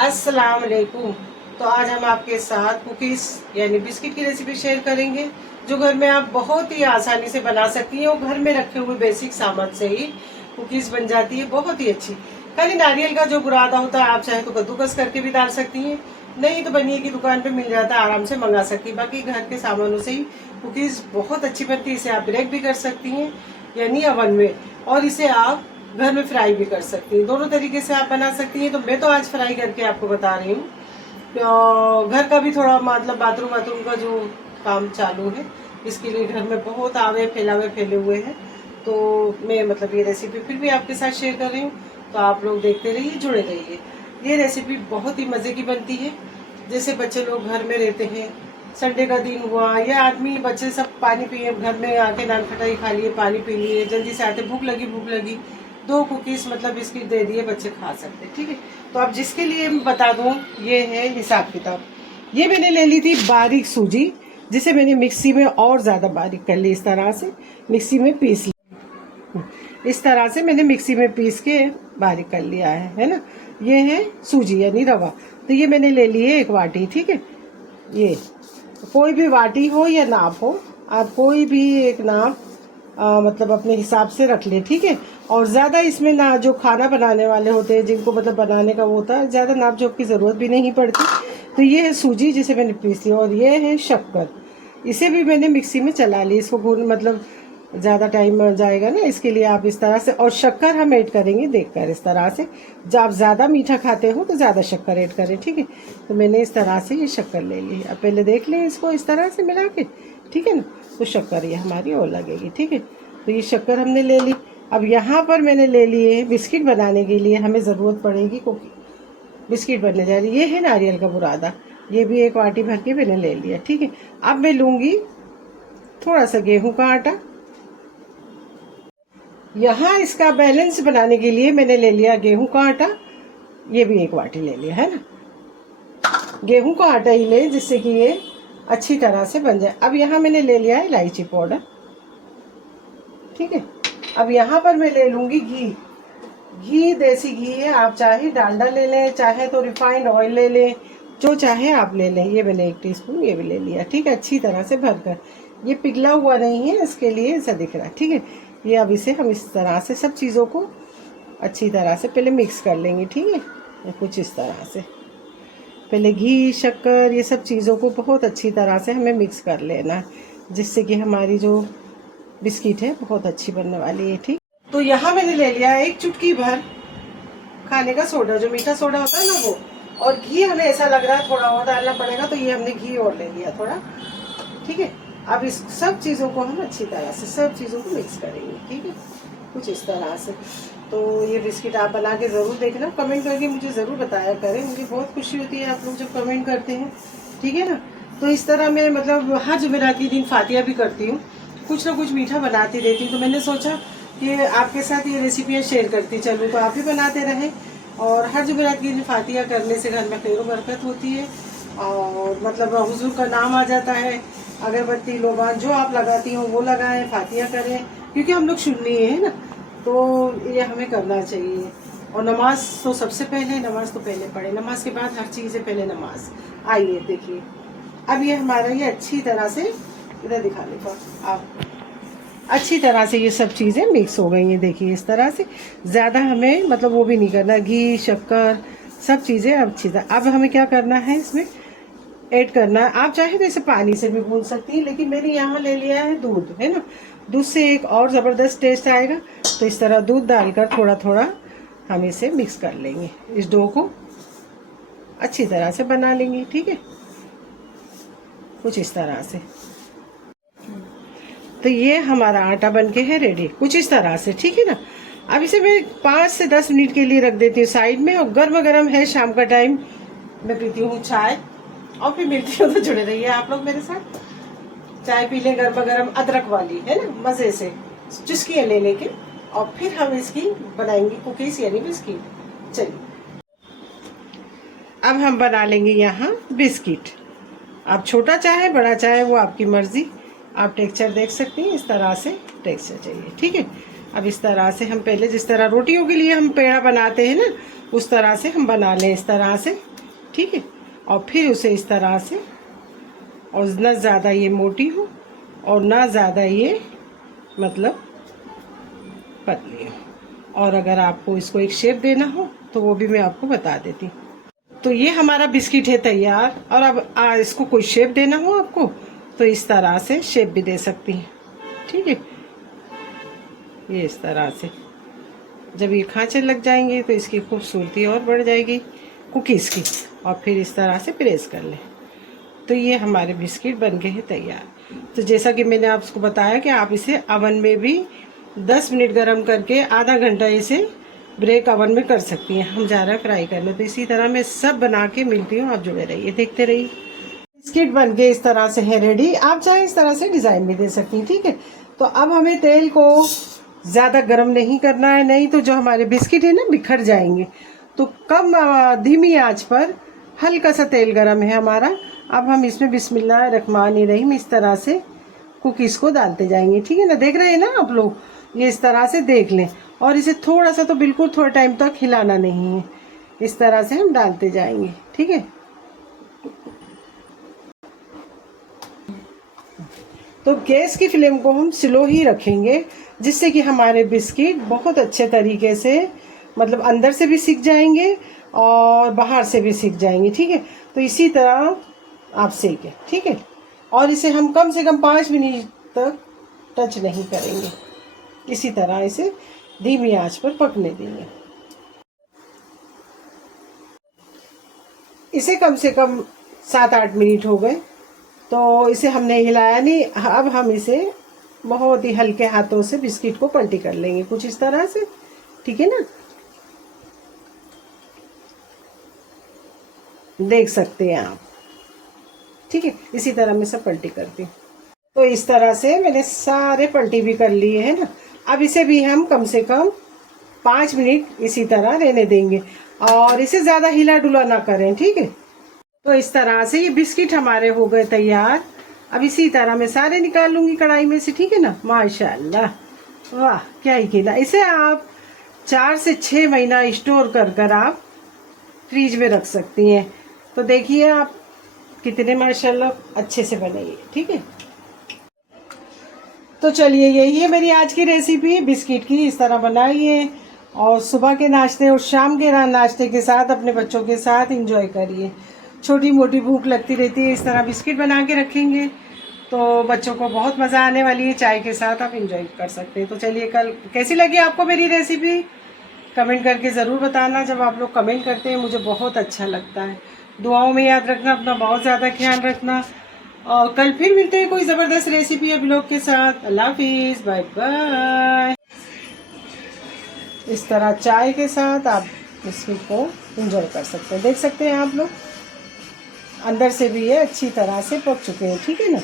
अस्सलाम वालेकुम। तो आज हम आपके साथ कुकीज़ यानी बिस्किट की रेसिपी शेयर करेंगे जो घर में आप बहुत ही आसानी से बना सकती हैं और घर में रखे हुए बेसिक सामान से ही कुकीज़ बन जाती है बहुत ही अच्छी। खाली नारियल का जो बुरादा होता है आप चाहे तो कद्दूकस करके भी डाल सकती हैं, नहीं तो बनिए की दुकान पे मिल जाता है, आराम से मंगा सकती हैं। बाकी घर के सामानों से ही कुकीज़ बहुत अच्छी बनती है। इसे आप बेक भी कर सकती हैं यानी अवन में, और इसे आप घर में फ्राई भी कर सकती हैं। दोनों तरीके से आप बना सकती हैं। तो मैं तो आज फ्राई करके आपको बता रही हूँ। तो घर का भी थोड़ा मतलब बाथरूम वाथरूम का जो काम चालू है, इसके लिए घर में बहुत आवे फैले हुए हैं। तो मैं मतलब ये रेसिपी फिर भी आपके साथ शेयर कर रही हूँ, तो आप लोग देखते रहिए, जुड़े रहिए। ये रेसिपी बहुत ही मज़े की बनती है। जैसे बच्चे लोग घर में रहते हैं, संडे का दिन हुआ या आदमी बच्चे सब पानी पिए, घर में आके नान खटाई खा लिए, पानी पी लिए, जल्दी से आते भूख लगी, दो कुकीज़ मतलब बिस्किट दे दिए, बच्चे खा सकते, ठीक है। तो अब जिसके लिए मैं बता दूं, ये है हिसाब किताब। ये मैंने ले ली थी बारीक सूजी, जिसे मैंने मिक्सी में और ज़्यादा बारीक कर ली। इस तरह से मिक्सी में पीस ली, इस तरह से मैंने मिक्सी में पीस के बारीक कर लिया है ना। ये है सूजी यानी रवा। तो ये मैंने ले ली है 1 वाटी, ठीक है। ये कोई भी वाटी हो या नाप हो, आप कोई भी एक नाप मतलब अपने हिसाब से रख ले, ठीक है। और ज़्यादा इसमें ना, जो खाना बनाने वाले होते हैं जिनको मतलब बनाने का वो होता है, ज़्यादा नाप जोप की ज़रूरत भी नहीं पड़ती। तो ये है सूजी जिसे मैंने पीस लिया, और ये है शक्कर, इसे भी मैंने मिक्सी में चला ली। इसको भून मतलब ज़्यादा टाइम जाएगा ना, इसके लिए आप इस तरह से। और शक्कर हम ऐड करेंगे देखकर, इस तरह से। जब आप ज़्यादा मीठा खाते हो तो ज़्यादा शक्कर ऐड करें, ठीक है। तो मैंने इस तरह से ये शक्कर ले ली। अब पहले देख लें इसको इस तरह से मिला के, ठीक है ना। तो शक्कर ये हमारी और लगेगी, ठीक है। तो ये शक्कर हमने ले ली। अब यहाँ पर मैंने ले लिए बिस्किट बनाने के लिए हमें ज़रूरत पड़ेगी कुकी, बिस्किट बनने जा रही। ये है नारियल का बुरादा, ये भी 1 वाटी भर के मैंने ले लिया, ठीक है। अब मैं लूँगी थोड़ा सा गेहूं का आटा। यहाँ इसका बैलेंस बनाने के लिए मैंने ले लिया गेहूं का आटा, ये भी 1 वाटी ले लिया है ना। गेहूं का आटा ही ले जिससे कि ये अच्छी तरह से बन जाए। अब यहाँ मैंने ले लिया है इलायची पाउडर, ठीक है। अब यहाँ पर मैं ले लूँगी घी। घी देसी घी है, आप चाहे डालडा ले लें, चाहे तो रिफाइंड ऑयल ले लें, जो चाहे आप ले लें। ये मैंने 1 टीस्पून ये भी ले लिया, ठीक है। अच्छी तरह से भरकर, ये पिघला हुआ नहीं है इसके लिए ऐसा दिख रहा है, ठीक है। ये अब इसे हम इस तरह से सब चीज़ों को अच्छी तरह से पहले मिक्स कर लेंगे, ठीक है। कुछ इस तरह से पहले घी शक्कर ये सब चीज़ों को बहुत अच्छी तरह से हमें मिक्स कर लेना, जिससे कि हमारी जो बिस्किट है बहुत अच्छी बनने वाली है, ठीक। तो यहाँ मैंने ले लिया 1 चुटकी भर खाने का सोडा, जो मीठा सोडा होता है ना वो। और घी हमें ऐसा लग रहा है थोड़ा और डालना पड़ेगा, तो ये हमने घी और ले लिया थोड़ा, ठीक है। अब इस सब चीज़ों को हम अच्छी तरह से सब चीज़ों को मिक्स करेंगे, ठीक है, कुछ इस तरह से। तो ये बिस्किट आप बना के ज़रूर देखना, कमेंट करके मुझे ज़रूर बताया करें, मुझे बहुत खुशी होती है आप लोग जब कमेंट करते हैं, ठीक है ना। तो इस तरह मैं मतलब हर जुमेरात के दिन फातिया भी करती हूँ, कुछ ना कुछ मीठा बनाती रहती हूँ। तो मैंने सोचा कि आपके साथ ये रेसिपियाँ शेयर करती चलूँ, तो आप भी बनाते रहें। और हर जुमेरात के दिन फातिया करने से घर में खैर बरकत होती है, और मतलब हुजूर का नाम आ जाता है। अगरबत्ती लोबान जो आप लगाती हो वो लगाएं, फातिया करें, क्योंकि हम लोग सुन्नी है ना, तो ये हमें करना चाहिए। और नमाज तो सबसे पहले, नमाज तो पहले पढ़े, नमाज के बाद हर चीज़ है, पहले नमाज। आइए देखिए, अब ये हमारा ये अच्छी तरह से, इधर दिखा लेगा आप, अच्छी तरह से ये सब चीज़ें मिक्स हो गई हैं। देखिए इस तरह से, ज़्यादा हमें मतलब वो भी नहीं करना, घी शक्कर सब चीज़ें अच्छी तरह। अब हमें क्या करना है, इसमें ऐड करना है, आप चाहे तो इसे पानी से भी भून सकती हैं, लेकिन मैंने यहाँ ले लिया है दूध, है ना। दूध से एक और ज़बरदस्त टेस्ट आएगा। तो इस तरह दूध डालकर थोड़ा थोड़ा हम इसे मिक्स कर लेंगे, इस डो को अच्छी तरह से बना लेंगे, ठीक है, कुछ इस तरह से। तो ये हमारा आटा बनके है रेडी, कुछ इस तरह से, ठीक है ना। अब इसे मैं 5 से 10 मिनट के लिए रख देती हूँ साइड में। और गर्म गर्म है, शाम का टाइम मैं पीती हूँ चाय, और फिर मिलती हूँ, तो जुड़े रहिए आप लोग मेरे साथ। चाय पी लें गर्मा गर्म अदरक वाली, है ना, मज़े से चुस्कियाँ ले लेके, और फिर हम इसकी बनाएंगे कुकीज़ यानी बिस्किट। चलिए अब हम बना लेंगे यहाँ बिस्किट। आप छोटा चाहे बड़ा चाहे वो आपकी मर्ज़ी। आप टेक्सचर देख सकती हैं, इस तरह से टेक्सचर चाहिए, ठीक है। अब इस तरह से हम पहले जिस तरह रोटियों के लिए हम पेड़ा बनाते हैं ना, उस तरह से हम बना लें इस तरह से, ठीक है। और फिर उसे इस तरह से, और ना ज़्यादा ये मोटी हो और ना ज़्यादा ये मतलब पतली हो। और अगर आपको इसको एक शेप देना हो तो वो भी मैं आपको बता देती हूँ। तो ये हमारा बिस्किट है तैयार। और अब इसको कोई शेप देना हो आपको तो इस तरह से शेप भी दे सकती हैं, ठीक है। ये इस तरह से जब ये खांचे लग जाएंगे तो इसकी खूबसूरती और बढ़ जाएगी कुकीज़ की। और फिर इस तरह से प्रेस कर लें तो ये हमारे बिस्किट बन गए हैं तैयार। तो जैसा कि मैंने आपको बताया कि आप इसे अवन में भी 10 मिनट गर्म करके आधा घंटा इसे ब्रेक अवन में कर सकती हैं। हम जा रहे हैं फ्राई करने। तो इसी तरह मैं सब बना के मिलती हूँ, आप जुड़े रहिए, देखते रहिए। बिस्किट बन के इस तरह से है रेडी। आप चाहे इस तरह से डिज़ाइन भी दे सकती हैं, ठीक है। तो अब हमें तेल को ज़्यादा गर्म नहीं करना है, नहीं तो जो हमारे बिस्किट है ना बिखर जाएंगे। तो कम धीमी आंच पर हल्का सा तेल गर्म है हमारा। अब हम इसमें बिस्मिल्लाहिर्रहमानिर्रहीम इस तरह से कुकीज़ को डालते जाएंगे, ठीक है ना। देख रहे हैं ना आप लोग, ये इस तरह से देख लें। और इसे थोड़ा सा तो बिल्कुल थोड़ा टाइम तक हिलाना नहीं है, इस तरह से हम डालते जाएंगे, ठीक है। तो गैस की फ्लेम को हम स्लो ही रखेंगे, जिससे कि हमारे बिस्किट बहुत अच्छे तरीके से मतलब अंदर से भी सिक जाएंगे और बाहर से भी सिक जाएंगे, ठीक है। तो इसी तरह आप सेकें, ठीक है। और इसे हम कम से कम 5 मिनट तक टच नहीं करेंगे, इसी तरह इसे धीमी आंच पर पकने देंगे। इसे कम से कम 7-8 मिनट हो गए, तो इसे हमने हिलाया नहीं। अब हम इसे बहुत ही हल्के हाथों से बिस्किट को पलटी कर लेंगे, कुछ इस तरह से, ठीक है ना। देख सकते हैं आप, ठीक है। इसी तरह मैं सब पलटी करती हूँ। तो इस तरह से मैंने सारे पलटी भी कर लिए हैं ना। अब इसे भी हम कम से कम 5 मिनट इसी तरह रहने देंगे और इसे ज़्यादा हिला डुला ना करें, ठीक है। तो इस तरह से ये बिस्किट हमारे हो गए तैयार। अब इसी तरह मैं सारे निकाल लूँगी कढ़ाई में से, ठीक है ना। माशाल्लाह, वाह क्या ही खिला। इसे आप 4 से 6 महीना स्टोर कर आप फ्रीज में रख सकती हैं। तो देखिए आप कितने माशाल्लाह अच्छे से बने, ठीक है। तो चलिए यही है मेरी आज की रेसिपी बिस्किट की। इस तरह बनाइए और सुबह के नाश्ते और शाम के नाश्ते के साथ अपने बच्चों के साथ एंजॉय करिए। छोटी मोटी भूख लगती रहती है, इस तरह बिस्किट बना के रखेंगे तो बच्चों को बहुत मज़ा आने वाली है। चाय के साथ आप एंजॉय कर सकते हैं। तो चलिए, कल कैसी लगी आपको मेरी रेसिपी कमेंट करके ज़रूर बताना। जब आप लोग कमेंट करते हैं मुझे बहुत अच्छा लगता है। दुआओं में याद रखना, अपना बहुत ज़्यादा ख्याल रखना। और कल फिर मिलते हैं कोई ज़बरदस्त रेसिपी या ब्लॉग के साथ। अल्लाह हाफिज़, बाय बाय। इस तरह चाय के साथ आप बिस्किट को एंजॉय कर सकते हैं। देख सकते हैं आप लोग, अंदर से भी ये अच्छी तरह से पक चुके हैं, ठीक है ना।